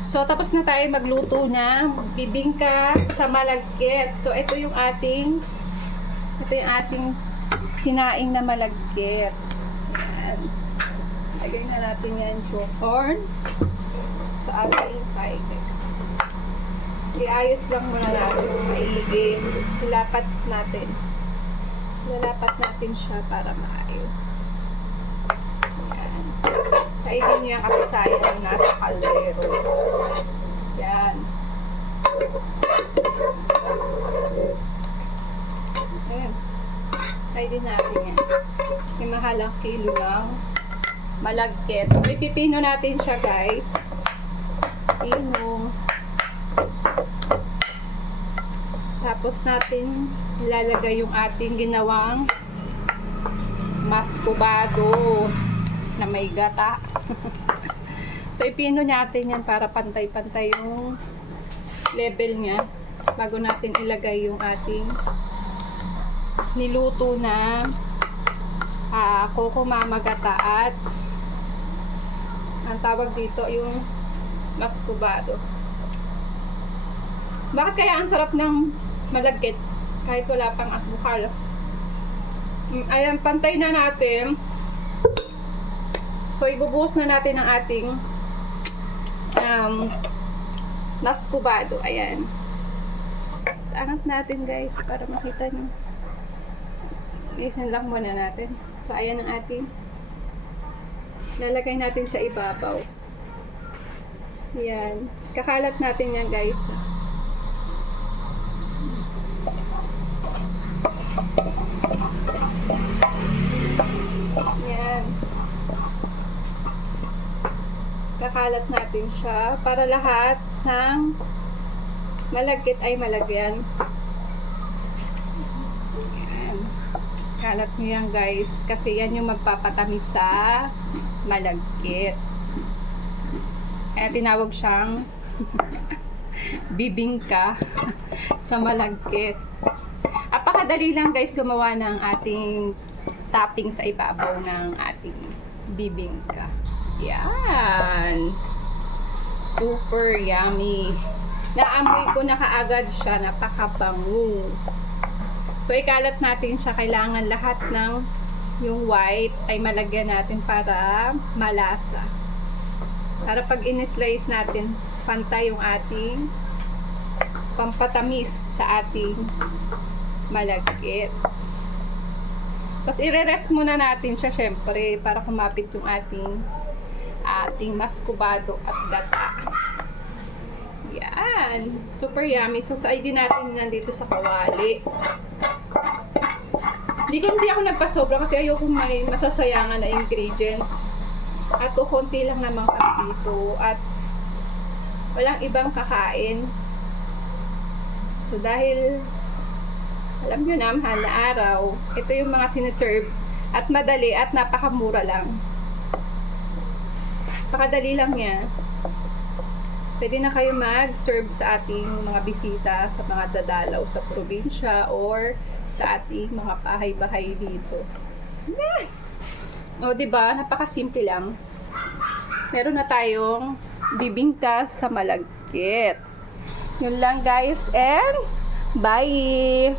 So, tapos na tayo magluto ng bibingka sa malagkit. So, ito yung ating sinaing na malagkit. Ayan. Lagay na natin yan yung corn sa ating Pyrex. Iayos lang muna natin maigi. Ilapat natin. Lalapat natin siya para maayos. Ayan. Saidin nyo yung kapisayan ng nasa kaldero. Yan. Ayan. Saidin natin yan. Kasi mahal ang kilo ng malagkit. Ipipino natin siya, guys. Pino. Tapos natin ilalagay yung ating ginawang maskobado na may gata. So, ipino natin yan para pantay-pantay yung level niya bago natin ilagay yung ating niluto na coco mama gata at ang tawag dito yung maskobado. Bakit kaya ang sarap ng malagkit kahit wala pang asukal? Ayan, pantay na natin. So, ibubuhos na natin ang ating maskobado. Ayan. Angat natin, guys, para makita nyo. Isin lang muna natin. So, ayan ang ating lalagay natin sa ibabaw. Ayan. Kakalat natin yan, guys. Yan. Kakalat natin siya para lahat ng malagkit ay malagyan. Yan. Kalat nyo yan, guys. Kasi yan yung magpapatamis sa malagkit. Kaya tinawag siyang bibingka sa malagkit. Apakadali lang, guys, gumawa ng ating topping sa ibabaw ng ating bibingka. Yan. Super yummy. Naamoy ko na kaagad siya. Napakabango. So, ikalat natin siya. Kailangan lahat ng yung white ay malagyan natin para malasa. Para pag in-slice natin, pantay yung ating pampatamis sa ating malagkit. Tapos, i-rest muna natin siya, syempre, para kumapit yung ating maskobado at gata. Yan. Super yummy. So, side din natin yan dito sa kawali. Hindi ako nagpasobra kasi ayoko may masasayangan na ingredients. At kukunti lang naman kami dito. At walang ibang kakain. So, dahil alam nyo na, mahal na araw, ito yung mga siniserve at madali at napakamura lang. Napakadali lang yan. Pwede na kayo mag-serve sa ating mga bisita, sa mga dadalaw sa probinsya or sa ating mga bahay-bahay dito. O, diba? Napakasimple lang. Meron na tayong bibingka sa malagkit. Yun lang, guys, and bye!